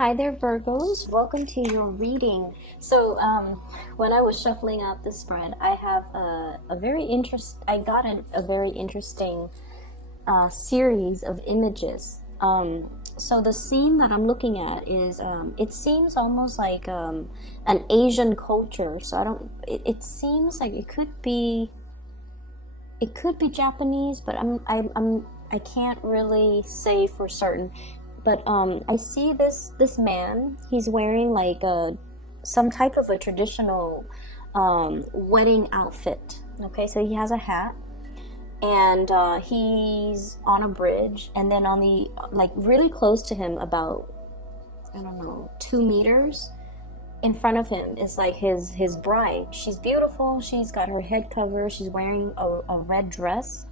Hi there, Virgos. Welcome to your reading. So, when I was shuffling out the spread, I have I got a very interesting series of images. So the scene that I'm looking at is, it seems almost like an Asian culture. So it seems like it could be Japanese, but I can't really say for certain. But I see this man. He's wearing like some type of a traditional wedding outfit. Okay, so he has a hat, and he's on a bridge, and then on the really close to him, about 2 meters in front of him, is like his bride. She's beautiful. She's got her head covered. She's wearing a red dress.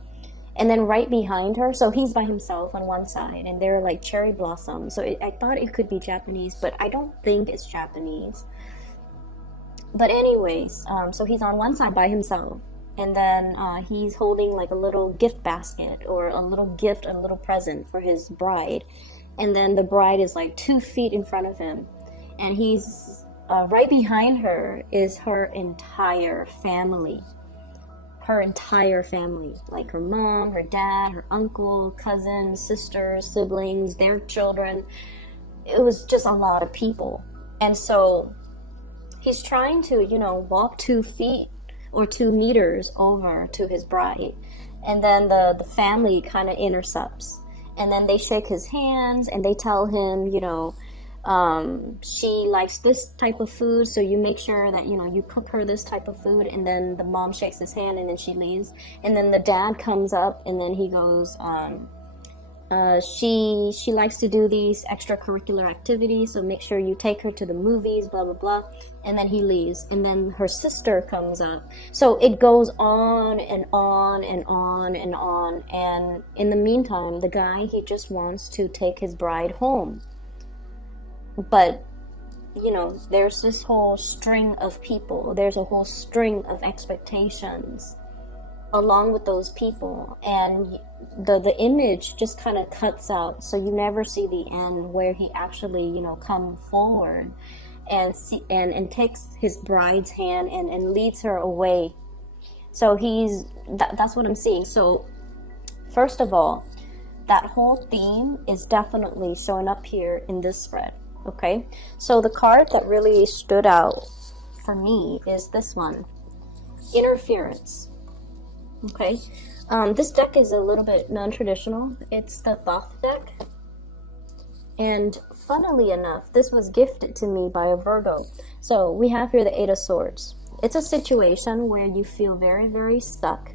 And then right behind her, so he's by himself on one side, and they're like cherry blossoms. So I thought it could be Japanese, but I don't think it's Japanese. But anyways, so he's on one side by himself, and then he's holding like a little gift basket or a little gift, a little present for his bride. And then the bride is like 2 feet in front of him, and he's right behind her is her entire family. Like her mom, her dad, her uncle, cousins, sisters, siblings, their children. It was just a lot of people. And so he's trying to, walk 2 feet or 2 meters over to his bride. And then the family kind of intercepts. And then they shake his hands and they tell him, she likes this type of food, so you make sure that you cook her this type of food. And then the mom shakes his hand and then she leaves. And then the dad comes up and then he goes, she likes to do these extracurricular activities, so make sure you take her to the movies, blah blah blah. And then he leaves, and then her sister comes up. So it goes on and on and on and on. And in the meantime, the guy, he just wants to take his bride home. But, there's this whole string of people. There's a whole string of expectations along with those people. And the image just kind of cuts out. So you never see the end where he actually, come forward and takes his bride's hand and leads her away. So that's what I'm seeing. So first of all, that whole theme is definitely showing up here in this spread. Okay, so the card that really stood out for me is this one, Interference. Okay, this deck is a little bit non-traditional. It's the Thoth deck. And funnily enough, this was gifted to me by a Virgo. So we have here the Eight of Swords. It's a situation where you feel very, very stuck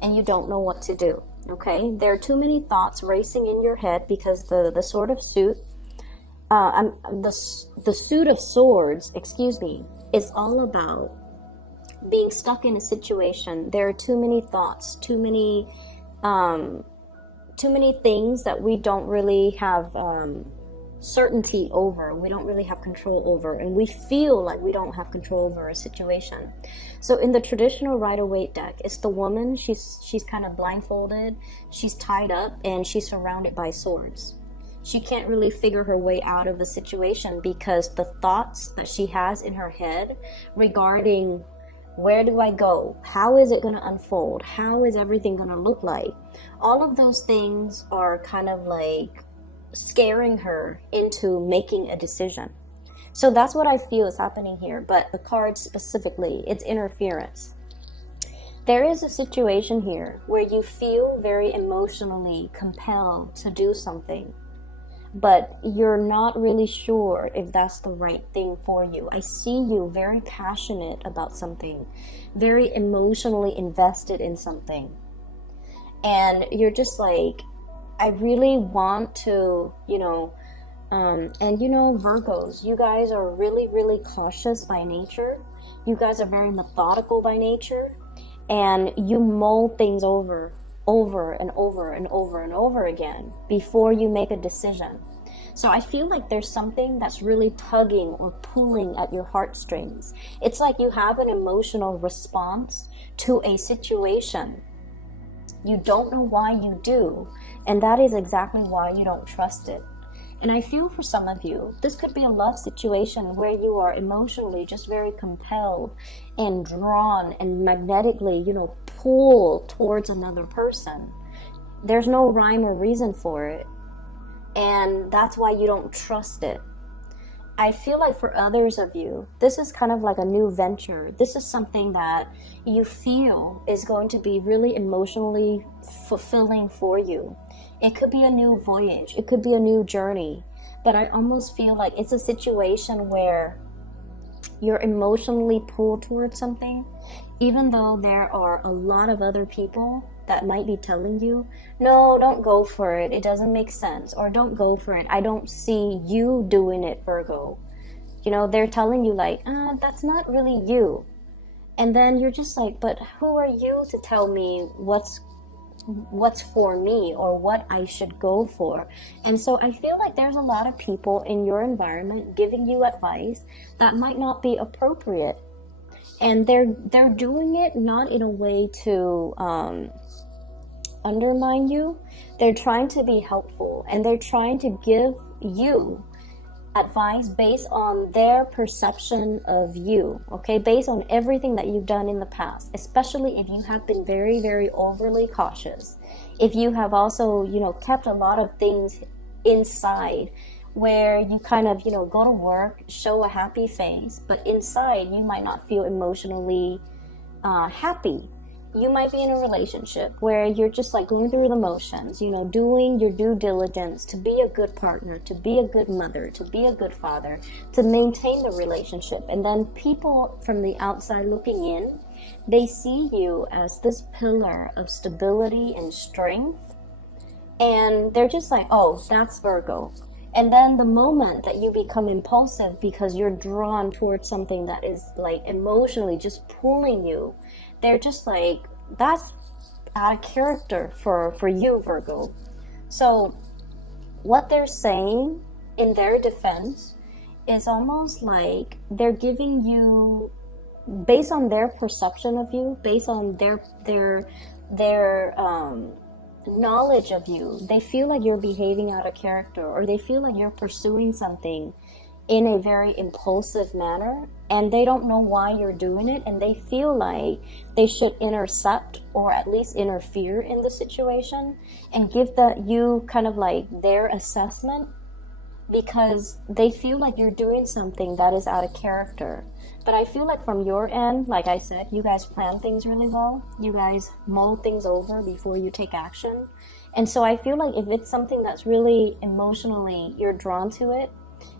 and you don't know what to do. Okay, there are too many thoughts racing in your head because the Sword of Suit, the Suit of Swords, is all about being stuck in a situation. There are too many thoughts, too many things that we don't really have certainty over. We don't really have control over, and we feel like we don't have control over a situation. So in the traditional Rider-Waite deck, it's the woman. She's kind of blindfolded, she's tied up, and she's surrounded by swords. She can't really figure her way out of the situation because the thoughts that she has in her head regarding where do I go? How is it going to unfold? How is everything going to look like? All of those things are kind of like scaring her into making a decision. So that's what I feel is happening here. But the card specifically, it's interference. There is a situation here where you feel very emotionally compelled to do something, but you're not really sure if that's the right thing for you. I see you very passionate about something, very emotionally invested in something. And you're just like, I really want to, Virgos, you guys are really, really cautious by nature. You guys are very methodical by nature, and you mull things over and over and over and over again before you make a decision. So I feel like there's something that's really tugging or pulling at your heartstrings. It's like you have an emotional response to a situation. You don't know why you do, and that is exactly why you don't trust it. And I feel for some of you, this could be a love situation where you are emotionally just very compelled and drawn and magnetically, pulled towards another person. There's no rhyme or reason for it. And that's why you don't trust it. I feel like for others of you, this is kind of like a new venture. This is something that you feel is going to be really emotionally fulfilling for you. It could be a new voyage. It could be a new journey. But I almost feel like it's a situation where you're emotionally pulled towards something, even though there are a lot of other people that might be telling you, no, don't go for it, it doesn't make sense, or don't go for it, I don't see you doing it, Virgo. They're telling you like, that's not really you. And then you're just like, but who are you to tell me what's for me or what I should go for? And so I feel like there's a lot of people in your environment giving you advice that might not be appropriate. And they're doing it not in a way to undermine you. They're trying to be helpful, and they're trying to give you advice based on their perception of you, okay? Based on everything that you've done in the past, especially if you have been very, very overly cautious. If you have also, kept a lot of things inside, where you kind of, go to work, show a happy face, but inside you might not feel emotionally happy. You might be in a relationship where you're just like going through the motions, doing your due diligence to be a good partner, to be a good mother, to be a good father, to maintain the relationship. And then people from the outside looking in, they see you as this pillar of stability and strength. And they're just like, oh, that's Virgo. And then the moment that you become impulsive because you're drawn towards something that is like emotionally just pulling you, they're just like, that's out of character for you, Virgo. So what they're saying in their defense is almost like they're giving you, based on their perception of you, based on their knowledge of you, they feel like you're behaving out of character, or they feel like you're pursuing something in a very impulsive manner, and they don't know why you're doing it, and they feel like they should intercept or at least interfere in the situation and give you kind of like their assessment, because they feel like you're doing something that is out of character. But I feel like from your end, like I said, you guys plan things really well. You guys mull things over before you take action. And so I feel like if it's something that's really emotionally, you're drawn to it,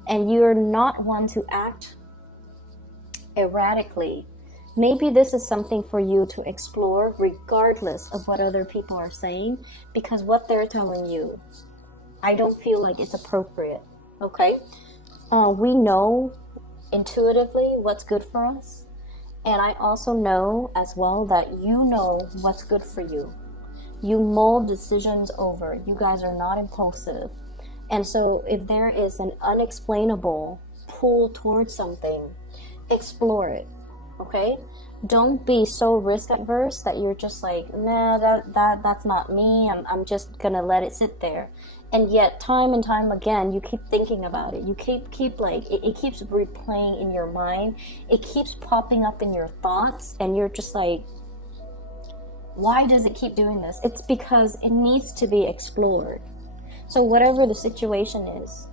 and you're not one to act erratically, maybe this is something for you to explore regardless of what other people are saying, because what they're telling you, I don't feel like it's appropriate, okay? We know intuitively what's good for us, and I also know as well that you know what's good for you. You mull decisions over. You guys are not impulsive. And so if there is an unexplainable pull towards something, explore it, okay? Don't be so risk adverse that you're just like, nah, that's not me. I'm just gonna let it sit there. And yet time and time again, you keep thinking about it. You keep like, it keeps replaying in your mind. It keeps popping up in your thoughts, and you're just like, why does it keep doing this? It's because it needs to be explored. So whatever the situation is,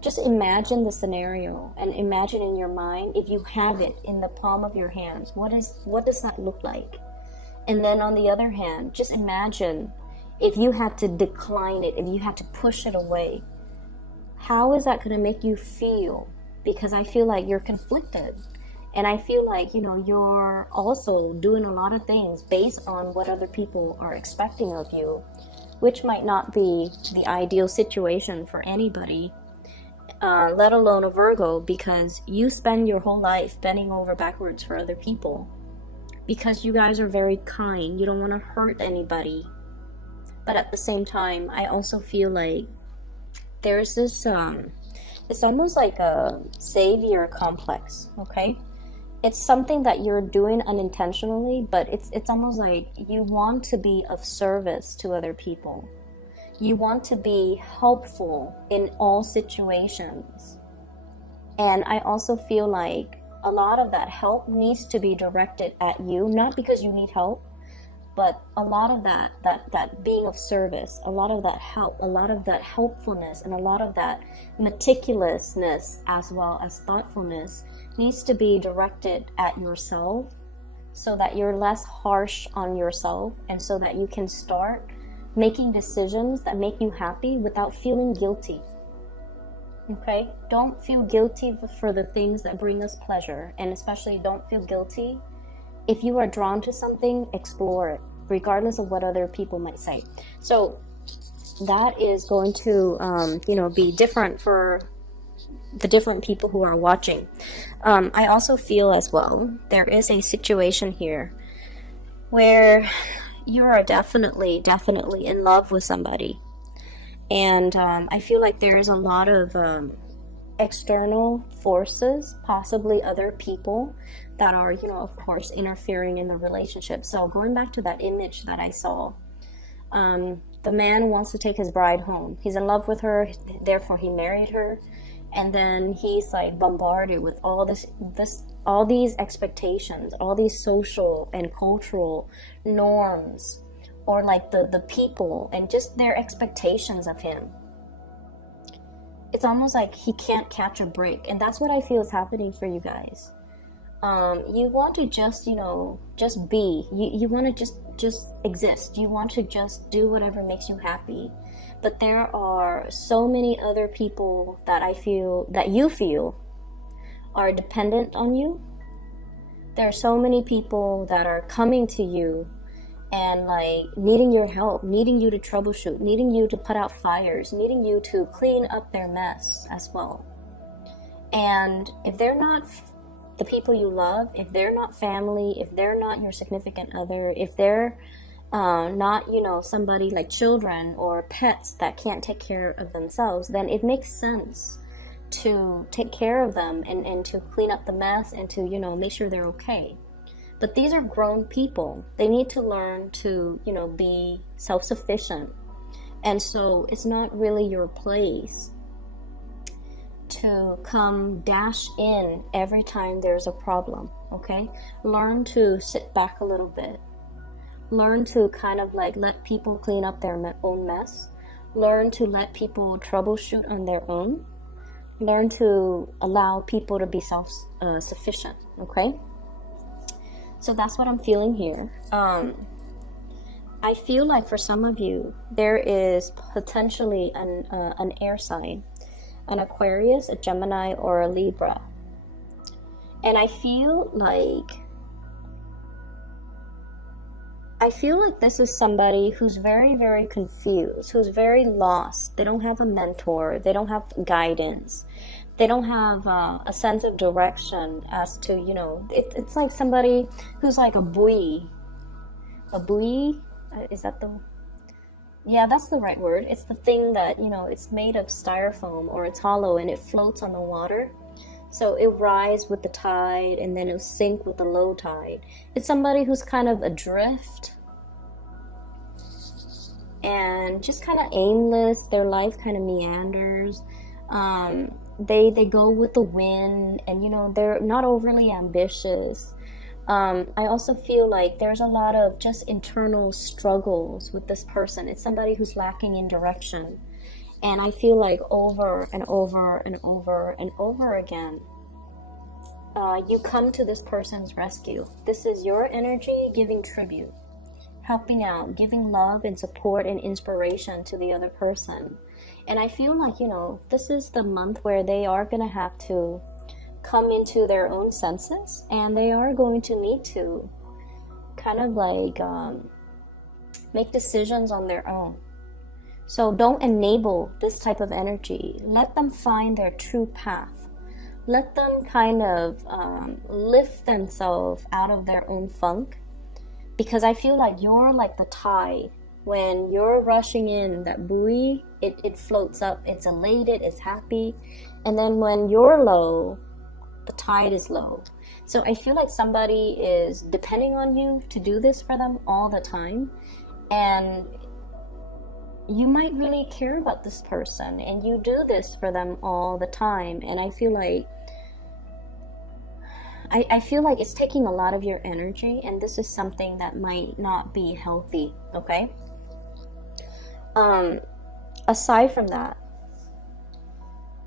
just imagine the scenario and imagine in your mind, if you have it in the palm of your hands, what does that look like? And then on the other hand, just imagine if you had to decline it, if you had to push it away, how is that going to make you feel? Because I feel like you're conflicted. And I feel like, you're also doing a lot of things based on what other people are expecting of you, which might not be the ideal situation for anybody, let alone a Virgo, because you spend your whole life bending over backwards for other people because you guys are very kind. You don't want to hurt anybody. But at the same time, I also feel like there's this, it's almost like a savior complex, okay? It's something that you're doing unintentionally, but it's almost like you want to be of service to other people. You want to be helpful in all situations. And I also feel like a lot of that help needs to be directed at you, not because you need help, but a lot of that being of service, a lot of that help, a lot of that helpfulness, and a lot of that meticulousness as well as thoughtfulness needs to be directed at yourself, so that you're less harsh on yourself, and so that you can start making decisions that make you happy without feeling guilty. Okay? Don't feel guilty for the things that bring us pleasure, and especially don't feel guilty if you are drawn to something. Explore it, regardless of what other people might say. So that is going to, be different for the different people who are watching. I also feel as well, there is a situation here where you are definitely in love with somebody. And I feel like there is a lot of external forces, possibly other people, that are, of course, interfering in the relationship. So going back to that image that I saw, the man wants to take his bride home. He's in love with her, therefore he married her. And then he's like bombarded with all these expectations, all these social and cultural norms, or like the people and just their expectations of him. It's almost like he can't catch a break. And that's what I feel is happening for you guys. You want to just be. You want to just exist. You want to just do whatever makes you happy. But there are so many other people that you feel are dependent on you. There are so many people that are coming to you and like needing your help, needing you to troubleshoot, needing you to put out fires, needing you to clean up their mess as well. And if they're not the people you love, if they're not family, if they're not your significant other, if they're not, somebody like children or pets that can't take care of themselves, then it makes sense to take care of them and to clean up the mess and to, make sure they're okay. But these are grown people. They need to learn to, be self-sufficient. And so it's not really your place to come dash in every time there's a problem, okay? Learn to sit back a little bit. Learn to kind of like let people clean up their own mess. Learn to let people troubleshoot on their own. Learn to allow people to be self-sufficient, okay? So that's what I'm feeling here. I feel like for some of you, there is potentially an air sign, an Aquarius, a Gemini, or a Libra. And I feel like this is somebody who's very, very confused, who's very lost. They don't have a mentor. They don't have guidance. They don't have a sense of direction as to, it's like somebody who's like a buoy. A buoy? Is that the... Yeah, that's the right word. It's the thing that, it's made of styrofoam or it's hollow and it floats on the water. So it rises with the tide and then it'll sink with the low tide. It's somebody who's kind of adrift and just kind of aimless. Their life kind of meanders. They go with the wind and, they're not overly ambitious. I also feel like there's a lot of just internal struggles with this person. It's somebody who's lacking in direction. And I feel like over and over and over and over again, you come to this person's rescue. This is your energy giving tribute, helping out, giving love and support and inspiration to the other person. And I feel like, this is the month where they are going to have to come into their own senses, and they are going to need to kind of like make decisions on their own. So don't enable this type of energy. Let them find their true path. Let them kind of lift themselves out of their own funk, because I feel like you're like the tide. When you're rushing in, that buoy, it floats up, it's elated, it's happy. And then when you're low, the tide is low. So I feel like somebody is depending on you to do this for them all the time. And you might really care about this person, and you do this for them all the time. And I feel like it's taking a lot of your energy, and this is something that might not be healthy, okay? Aside from that,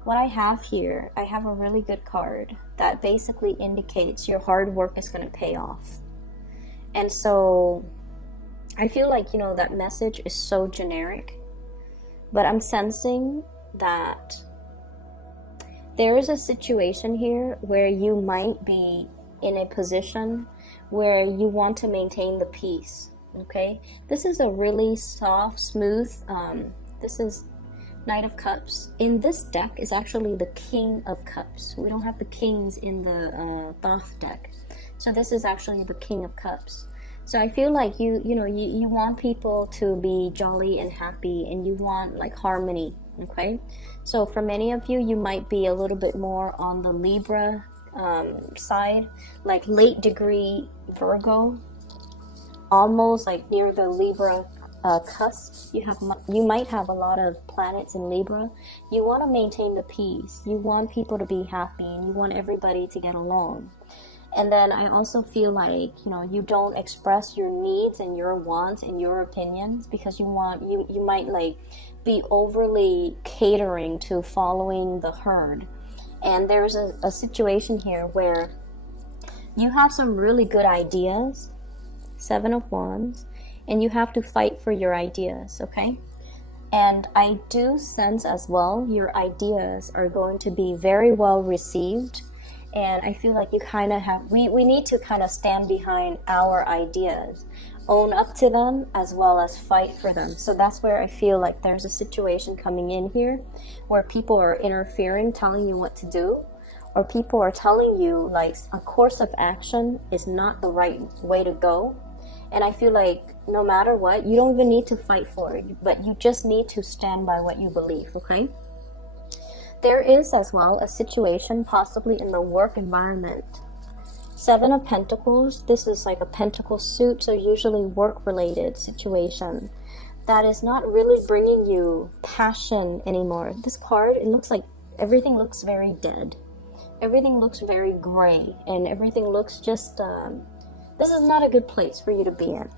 what I have here, I have a really good card that basically indicates your hard work is going to pay off. And so I feel like, you know, that message is so generic, but I'm sensing that there is a situation here where you might be in a position where you want to maintain the peace, okay? This is a really soft, smooth, this is Knight of Cups. In this deck is actually the King of Cups. We don't have the kings in the Thoth deck. So this is actually the King of Cups. So I feel like you want people to be jolly and happy, and you want like harmony, okay? So for many of you, you might be a little bit more on the Libra side, like late degree Virgo, almost like near the Libra cusp. You might have a lot of planets in Libra. You want to maintain the peace. You want people to be happy, and you want everybody to get along. And then I also feel like, you know, you don't express your needs and your wants and your opinions because you might like be overly catering to following the herd. And there's a situation here where you have some really good ideas, 7 of Wands, and you have to fight for your ideas, okay? And I do sense as well your ideas are going to be very well received. And I feel like you kind of have, we need to kind of stand behind our ideas, own up to them, as well as fight for them. So that's where I feel like there's a situation coming in here where people are interfering, telling you what to do, or people are telling you like a course of action is not the right way to go. And I feel like no matter what, you don't even need to fight for it, but you just need to stand by what you believe, okay? There is as well a situation possibly in the work environment. 7 of Pentacles, this is like a pentacle suit, so usually work-related situation that is not really bringing you passion anymore. This card, it looks like everything looks very dead. Everything looks very gray, and everything looks just, this is not a good place for you to be in.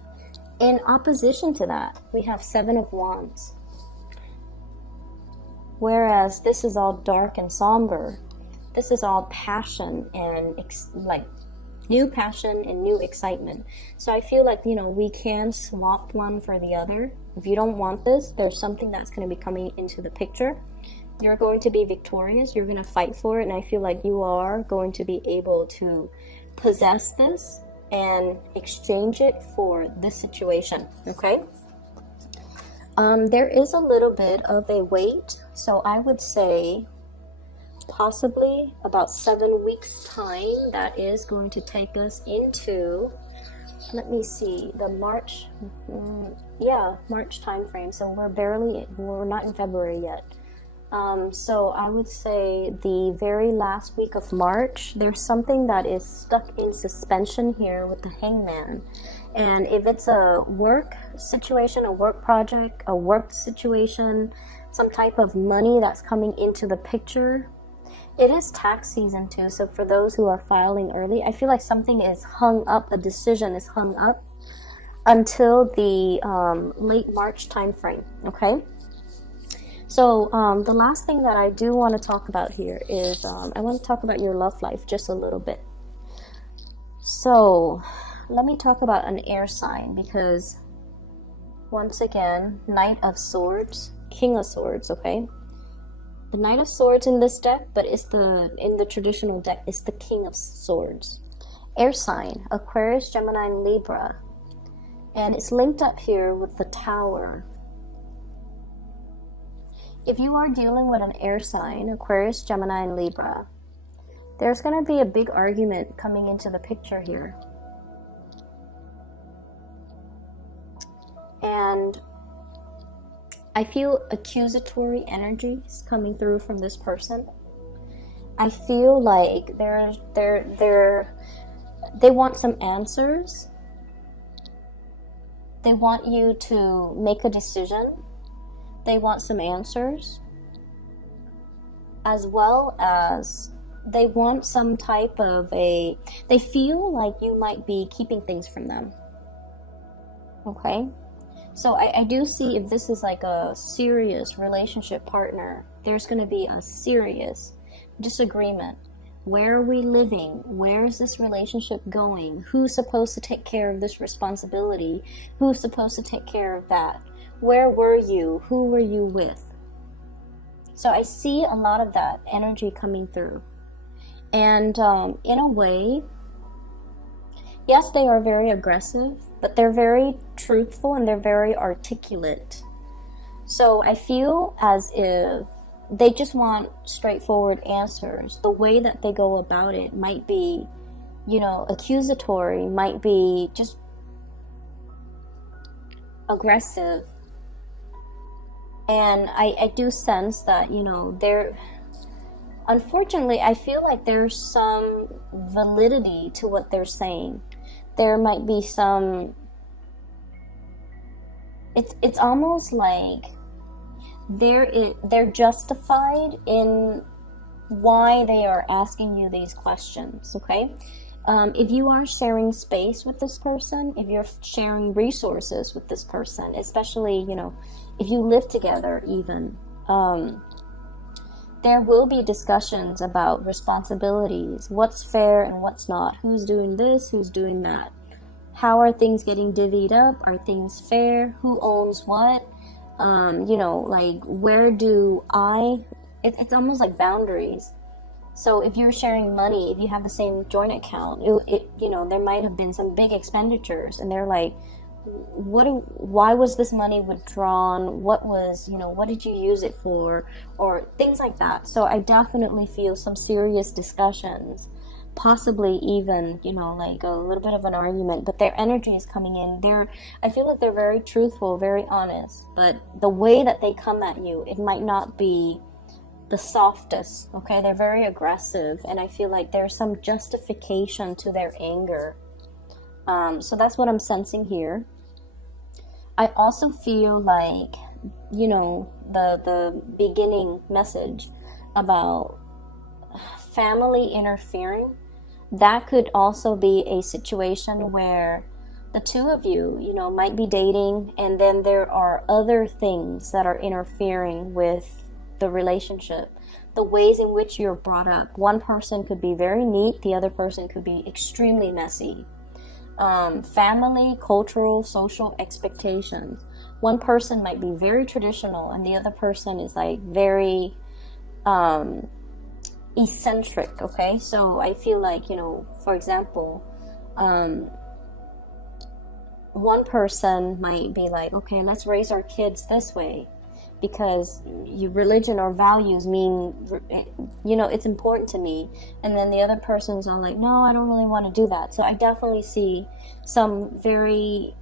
In opposition to that, we have 7 of Wands. Whereas this is all dark and somber. This is all passion and like new passion and new excitement. So I feel like, you know, we can swap one for the other. If you don't want this, there's something that's going to be coming into the picture. You're going to be victorious. You're going to fight for it. And I feel like you are going to be able to possess this and exchange it for this situation. Okay? There is a little bit of a wait. So I would say possibly about 7 weeks time. That is going to take us into, let me see, the March, March time frame. So we're not in February yet. So I would say the very last week of March, there's something that is stuck in suspension here with the Hangman. And if it's a work situation, a work project, a work situation, some type of money that's coming into the picture, it is tax season too. So for those who are filing early, I feel like something is hung up, a decision is hung up until the late March time frame, okay? So the last thing that I do want to talk about here is I want to talk about your love life just a little bit. So let me talk about an air sign, because once again, Knight of Swords, King of Swords, okay? The Knight of Swords in this deck, but in the traditional deck, is the King of Swords. Air sign, Aquarius, Gemini, and Libra. And it's linked up here with the Tower. If you are dealing with an air sign, Aquarius, Gemini, and Libra, there's going to be a big argument coming into the picture here. And I feel accusatory energies coming through from this person. I feel like they want some answers. They want you to make a decision. they want some answers, as well as they want some type of they feel like you might be keeping things from them. Okay? So I do see, if this is like a serious relationship partner, there's going to be a serious disagreement. Where are we living? Where is this relationship going? Who's supposed to take care of this responsibility? Who's supposed to take care of that? Where were you? Who were you with? So I see a lot of that energy coming through. And in a way, yes, they are very aggressive, but they're very truthful and they're very articulate. So I feel as if they just want straightforward answers. The way that they go about it might be, accusatory, might be just aggressive. And I do sense that, they're... Unfortunately, I feel like there's some validity to what they're saying. There might be some... It's almost like they're justified in why they are asking you these questions, okay? If you are sharing space with this person, if you're sharing resources with this person, especially, if you live together even, there will be discussions about responsibilities, what's fair and what's not, who's doing this, who's doing that, how are things getting divvied up, are things fair, who owns what, where do it's almost like boundaries. So if you're sharing money, if you have the same joint account, there might have been some big expenditures, and they're like, why was this money withdrawn? What did you use it for? Or things like that. So I definitely feel some serious discussions, possibly even, like a little bit of an argument, but their energy is coming in. I feel like they're very truthful, very honest, but the way that they come at you, it might not be the softest, okay? They're very aggressive, and I feel like there's some justification to their anger. So that's what I'm sensing here. I also feel like, the beginning message about family interfering, that could also be a situation where the two of you, might be dating, and then there are other things that are interfering with the relationship. The ways in which you're brought up. One person could be very neat, the other person could be extremely messy. Family, cultural, social expectations. One person might be very traditional, and the other person is like very eccentric, okay? So I feel like, for example, one person might be like, okay, let's raise our kids this way because your religion or values mean, it's important to me. And then the other person's all like, no, I don't really want to do that. So I definitely see some very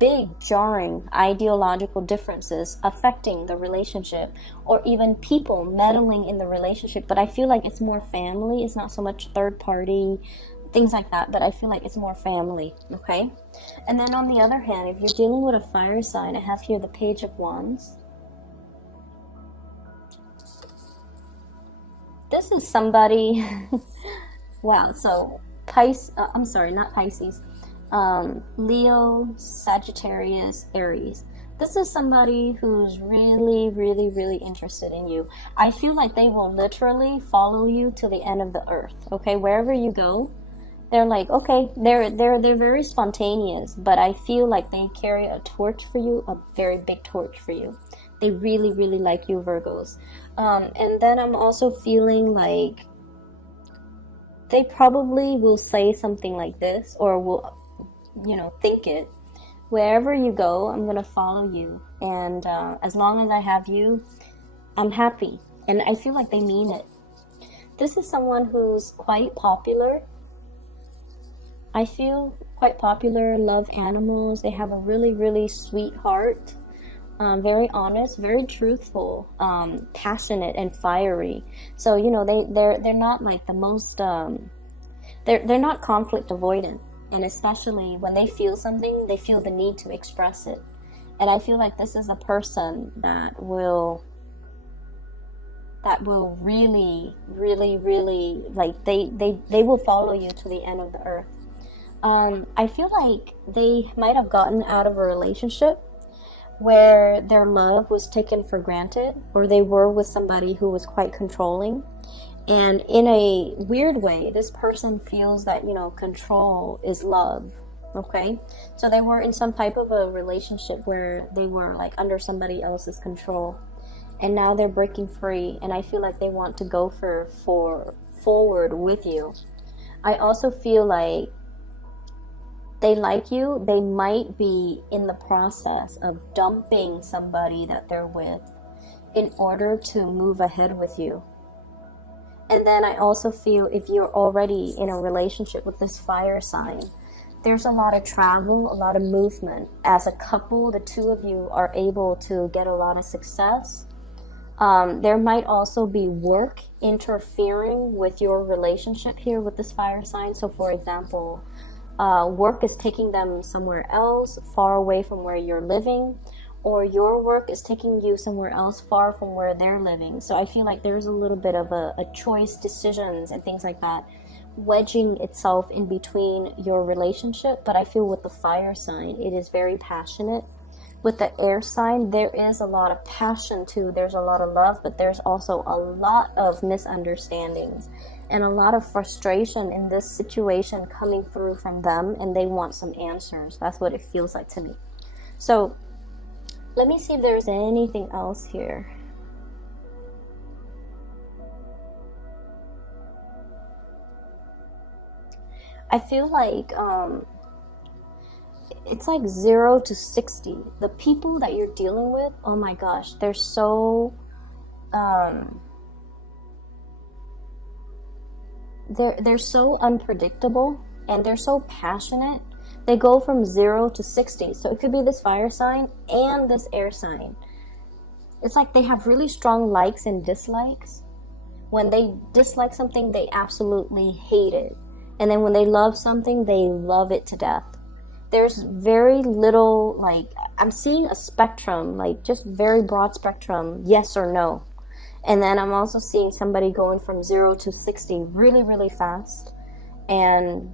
big jarring ideological differences affecting the relationship, or even people meddling in the relationship. But I feel like it's more family. It's not so much third party, things like that, but I feel like it's more family, okay? And then on the other hand, if you're dealing with a fire sign, I have here the Page of Wands. This is somebody, wow, so not Pisces, Leo, Sagittarius, Aries. This is somebody who's really, really, really interested in you. I feel like they will literally follow you to the end of the earth, okay? Wherever you go, they're like, okay, they're very spontaneous, but I feel like they carry a torch for you, a very big torch for you. They really, really like you, Virgos. And then I'm also feeling like they probably will say something like this, or will, think it. Wherever you go, I'm going to follow you. And as long as I have you, I'm happy. And I feel like they mean it. This is someone who's quite popular. I feel quite popular, love animals. They have a really, really sweet heart. Very honest, very truthful, passionate and fiery. So, they're not like the most, they're not conflict avoidant. And especially when they feel something, they feel the need to express it. And I feel like this is a person that will really, really, really, like, they will follow you to the end of the earth. I feel like they might have gotten out of a relationship where their love was taken for granted, or they were with somebody who was quite controlling. And in a weird way, this person feels that, control is love. Okay? So they were in some type of a relationship where they were like under somebody else's control. And now they're breaking free, and I feel like they want to go for forward with you. I also feel like they like you. They might be in the process of dumping somebody that they're with in order to move ahead with you. And then I also feel if you're already in a relationship with this fire sign, there's a lot of travel, a lot of movement. As a couple, the two of you are able to get a lot of success. There might also be work interfering with your relationship here with this fire sign. So for example, work is taking them somewhere else, far away from where you're living, or your work is taking you somewhere else far from where they're living. So I feel like there's a little bit of a choice, decisions and things like that wedging itself in between your relationship. But I feel with the fire sign, it is very passionate. With the air sign, there is a lot of passion too. There's a lot of love, but there's also a lot of misunderstandings and a lot of frustration in this situation coming through from them, and they want some answers. That's what it feels like to me. So let me see if there's anything else here. I feel like it's like 0 to 60. The people that you're dealing with, oh my gosh, they're so they're so unpredictable, and they're so passionate. They go from 0 to 60. So it could be this fire sign and this air sign. It's like they have really strong likes and dislikes. When they dislike something, they absolutely hate it. And then when they love something, they love it to death. There's very little, like, I'm seeing a spectrum, like just very broad spectrum, yes or no. And then I'm also seeing somebody going from 0 to 60 really, really fast. And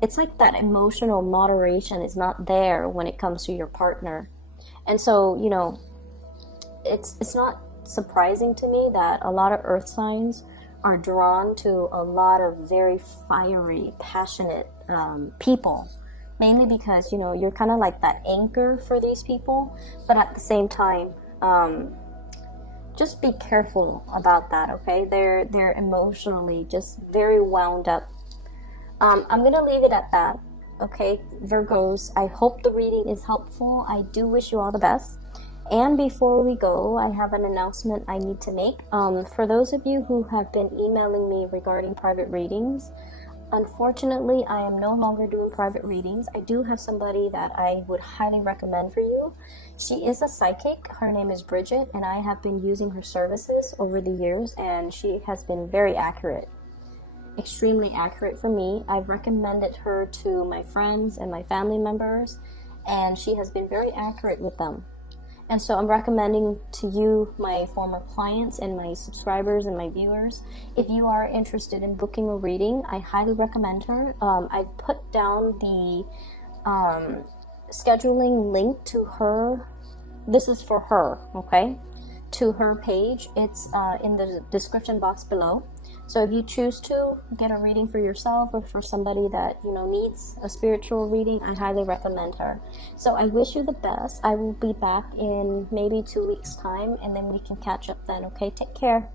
it's like that emotional moderation is not there when it comes to your partner. And so, it's not surprising to me that a lot of earth signs are drawn to a lot of very fiery, passionate people. Mainly because, you're kind of like that anchor for these people. But at the same time, just be careful about that, okay? They're emotionally just very wound up. I'm going to leave it at that, okay? Virgos, I hope the reading is helpful. I do wish you all the best. And before we go, I have an announcement I need to make. For those of you who have been emailing me regarding private readings, unfortunately, I am no longer doing private readings. I do have somebody that I would highly recommend for you. She is a psychic. Her name is Bridget, and I have been using her services over the years, and she has been very accurate. Extremely accurate for me. I've recommended her to my friends and my family members, and she has been very accurate with them. And so I'm recommending to you, my former clients and my subscribers and my viewers, if you are interested in booking a reading, I highly recommend her. I put down the scheduling link to her. This is for her, okay? To her page. It's in the description box below. So if you choose to get a reading for yourself or for somebody that needs a spiritual reading, I highly recommend her. So I wish you the best. I will be back in maybe 2 weeks' time, and then we can catch up then, okay? Take care.